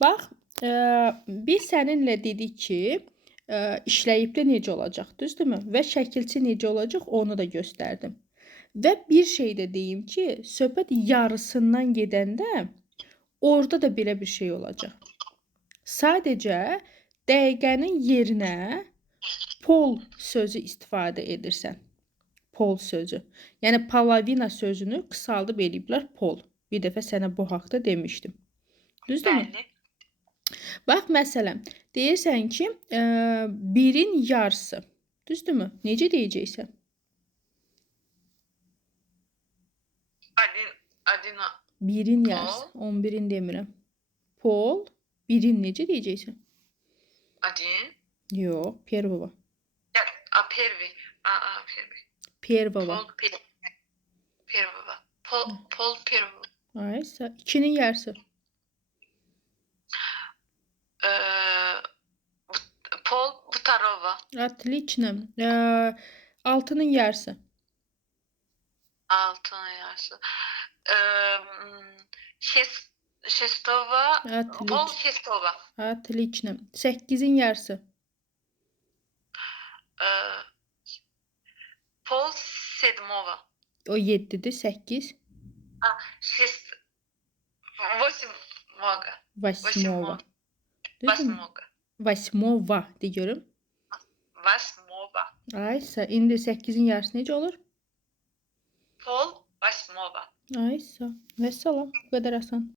Bax, biz səninlə dedik ki, işləyib də necə olacaq, düzdürmü? Və şəkilçi necə olacaq, onu da göstərdim. Və bir şey də deyim ki, söhbət yarısından gedəndə orada da belə bir şey olacaq. Sadəcə dəqiqənin yerinə pol sözü istifadə edirsən. Pol sözü. Yəni palavina sözünü qısaldıb eləyiblər pol. Bir dəfə sənə bu haqda demişdim. Düzdürmü? Bəli. Bax, məsələn, deyirsən ki, birin yarısı. Düzdürmü? Necə deyəcəksən? Один Birin pol. yarısı. 11'in demirəm. Pol, birin necə deyəcəksən? Один. Yox, первого. Первый. Первый. Первого. Пол первого. Pol первого. Aysa, 2'nin yarısı. Pol второго. Отлично. 6'nın yarısı. Altının yarısı. Шестого. Pol Отлично. шестого. Отлично. 8'in yarısı. Pol седьмого. O 7'dir, 8. Восьмого. Восьмого. Düzdürmü? Восьмого. Восьмого de görüm. Восьмого. Aysa, indi 8'in yarısı necə olur? Pol восьмого. Aysa, vəssalam. Bu qədər asan.